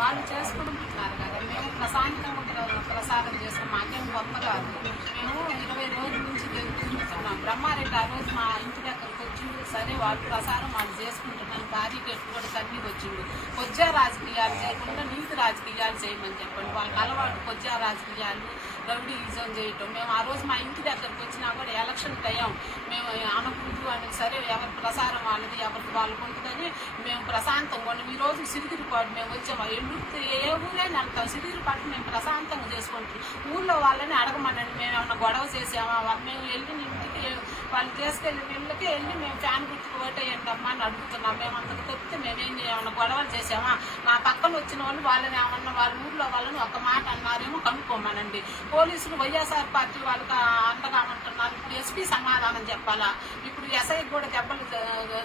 వాళ్ళు చేసుకుంటున్నారు కదా, మేము ప్రశాంతంగా ప్రసాదం చేస్తాం. మాకేం కొత్త కాదు. మేము 20 రోజుల నుంచి తిరుగుతున్నాం. బ్రహ్మారెడ్డి ఆ రోజు మా ఇంటి దగ్గరకు వచ్చిండు. సరే వాళ్ళు ప్రసారం వాళ్ళు చేసుకుంటున్నాను. భార్యకి ఎప్పుడు తన్ని వచ్చిండు. కొజ్జా రాజకీయాలు చేయకుండా నీతి రాజకీయాలు చేయమని చెప్పండి. వాళ్ళకి అలవాటు కొజ్జా రాజకీయాలు, రౌడీయిజం చేయటం. మేము ఆ రోజు మా ఇంటి దగ్గరకు వచ్చినా కూడా ఎలక్షన్ టైం మేము అనకూడదు అని, సరే ఎవరి ప్రసారం వాళ్ళది ఎవరికి వాళ్ళకు ఉంటుందని మేము ప్రశాంతంగా ఉన్నాం. ఈ రోజు సిరిగిరిపాటు మేము వచ్చాము. ఎల్లుడితే ఏ ఊరైనా అంటాం, సిరిగిరిపాటు మేము ప్రశాంతంగా చేసుకుంటాం. ఊళ్ళో వాళ్ళని అడగమనండి, మేము ఏమన్నా గొడవ చేసామా, మేము వెళ్ళిన ఇంటికి వాళ్ళు తీసుకెళ్ళి వీళ్ళకి వెళ్ళి మేము ఫ్యాన్ గుర్తుకు ఓటేయండి అమ్మా అని అడుగుతున్నాం. మేము అంతకు తప్పితే మేమేం ఏమన్నా గొడవలు చేసామా? మా పక్కన వచ్చిన వాళ్ళు వాళ్ళని ఏమన్నా వాళ్ళ ఊళ్ళో వాళ్ళని ఒక మాట అన్నారేమో కనుక్కోమనండి. పోలీసులు వైఎస్ఆర్ పార్టీ వాళ్ళకి అండగామంటున్నారు. ఇప్పుడు ఎస్పీ సమాధానం చెప్పాలా? ఇప్పుడు ఎస్ఐకి కూడా దెబ్బలు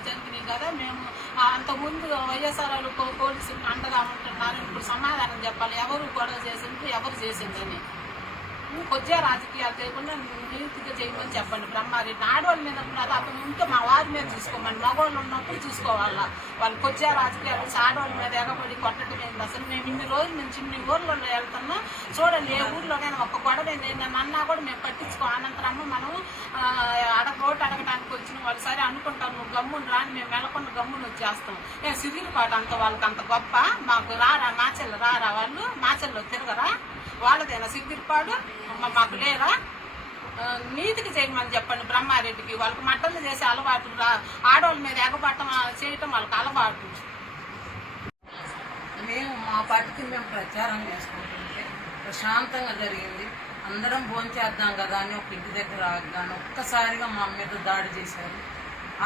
జరిగినాయి కదా. మేము అంతకుముందు వైఎస్ఆర్ వాళ్ళు పోలీసులు అండగామంటున్నారు. ఇప్పుడు సమాధానం చెప్పాలి, ఎవరు గొడవ చేసింది, ఎవరు చేసిందని. కొద్దిగా రాజకీయాలు చేయకుండా నీతిగా చేయమని చెప్పండి. బ్రహ్మారెడ్డి ఆడవాళ్ళ మీద అతను ఉంటే మా వారి మీద చూసుకోమని, మగవాళ్ళు ఉన్నప్పుడు చూసుకోవాలా. వాళ్ళు కొద్దిగా రాజకీయాలు ఆడవాళ్ళ మీద ఎగబడి కొట్టడం ఏంటి అసలు? మేము ఇన్ని రోజుల నుంచి ఇన్ని ఊర్లలో వెళ్తున్నా చూడండి. ఏ ఊర్లోనైనా ఒక్క గొడవ ఏంటంటే అన్నా కూడా మేము పట్టించుకో. అనంతరమ్మ మనం ఓటు అడగడానికి వచ్చిన వాళ్ళు సరే అనుకుంటాం, నువ్వు గమ్మును రాని, మేము వెళ్ళకుండా గమ్మును వచ్చేస్తాం. సిరిగిరిపాటు అంత వాళ్ళకి అంత గొప్ప? మాకు రారా మాచెల్ల రారా? వాళ్ళు మాచెల్లో తిరగరా? వాళ్ళదేనా సిరిగిరిపాడు? మాకు లేరా? నీతికి చేయమని చెప్పండి బ్రహ్మారెడ్డికి. వాళ్ళకి మట్టలు చేసే అలవాటు, ఆడవాళ్ళ మీద ఎగబట్టం చేయటం వాళ్ళకి అలవాటు. మేము మా పార్టీకి మేము ప్రచారం చేసుకుంటుంటే ప్రశాంతంగా జరిగింది. అందరం భోంచేద్దాం కదా అని ఒక ఇంటి దగ్గర ఆగాను. ఒక్కసారిగా మా మీద దాడి చేశారు.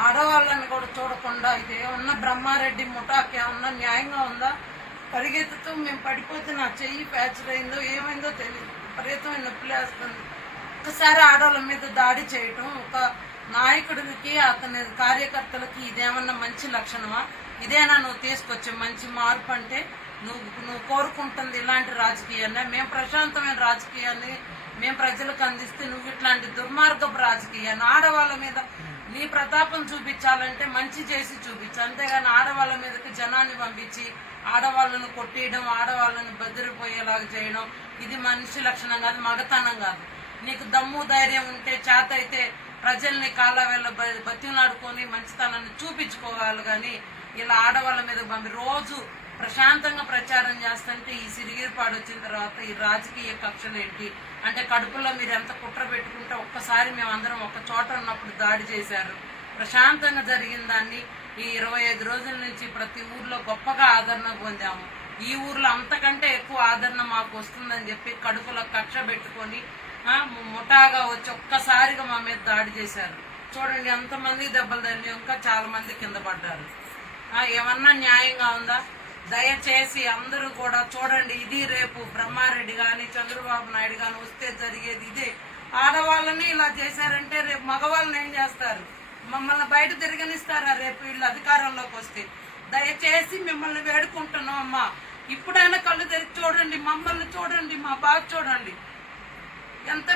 ఆడవాళ్ళని కూడా చూడకుండా ఇది ఏమన్నా బ్రహ్మారెడ్డి ముఠాకి ఏమన్నా న్యాయంగా ఉందా? పరిగెత్తుతూ మేము పడిపోతే నా చెయ్యి ఫ్రాక్చర్ అయిందో ఏమైందో తెలియదు, విపరీతమైన నొప్పి వేస్తుంది. ఒక్కసారి ఆడవాళ్ళ మీద దాడి చేయటం ఒక నాయకుడికి అతని కార్యకర్తలకి ఇదేమన్నా మంచి లక్షణమా? ఇదేనా నువ్వు తీసుకొచ్చే మంచి మార్పు అంటే? నువ్వు కోరుకుంటుంది ఇలాంటి రాజకీయాన్ని? మేము ప్రశాంతమైన రాజకీయాన్ని మేము ప్రజలకు అందిస్తే నువ్వు ఇట్లాంటి దుర్మార్గపు రాజకీయాన్ని ఆడవాళ్ళ మీద నీ ప్రతాపం చూపించాలంటే మంచి చేసి చూపించు. అంతేగాని ఆడవాళ్ళ మీదకి జనాన్ని పంపించి ఆడవాళ్ళను కొట్టేయడం, ఆడవాళ్ళని బెదిరిపోయేలాగా చేయడం ఇది మనిషి లక్షణం కాదు, మగతనం కాదు. నీకు దమ్ము ధైర్యం ఉంటే చేత అయితే ప్రజల్ని కాళ్ళ వేళ్ళ బతిలాడుకొని మంచితనాన్ని చూపించుకోవాలి. కానీ ఇలా ఆడవాళ్ళ మీద పంపి రోజు ప్రశాంతంగా ప్రచారం చేస్తుంటే ఈ సిరిగిరిపాడు వచ్చిన తర్వాత ఈ రాజకీయ కక్షలు ఏంటి అంటే, కడుపులో మీరు ఎంత కుట్ర పెట్టుకుంటే ఒక్కసారి మేమందరం ఒక చోట ఉన్నప్పుడు దాడి చేశారు. ప్రశాంతంగా జరిగిన దాన్ని ఈ 25 రోజుల నుంచి ప్రతి ఊర్లో గొప్పగా ఆదరణ పొందాము. ఈ ఊర్లో అంతకంటే ఎక్కువ ఆదరణ మాకు వస్తుందని చెప్పి కడుపులో కక్ష పెట్టుకొని ముఠాగా వచ్చి ఒక్కసారిగా మా మీద దాడి చేశారు. చూడండి ఎంతమంది దెబ్బలు తగిలి, ఇంకా చాలా మంది కింద పడ్డారు. ఏమన్నా న్యాయంగా ఉందా? దయచేసి అందరూ కూడా చూడండి, ఇది రేపు బ్రహ్మారెడ్డి గాని చంద్రబాబు నాయుడు గాని వస్తే జరిగేది ఇదే. ఆడవాళ్ళని ఇలా చేశారంటే రేపు మగవాళ్ళని ఏం చేస్తారు? మమ్మల్ని బయట తిరగనిస్తారా రేపు వీళ్ళు అధికారంలోకి వస్తే? దయచేసి మిమ్మల్ని వేడుకుంటున్నాం అమ్మా, ఇప్పుడైనా కళ్ళు తెరిచి చూడండి, మమ్మల్ని చూడండి, మా బాధ చూడండి. ఎంత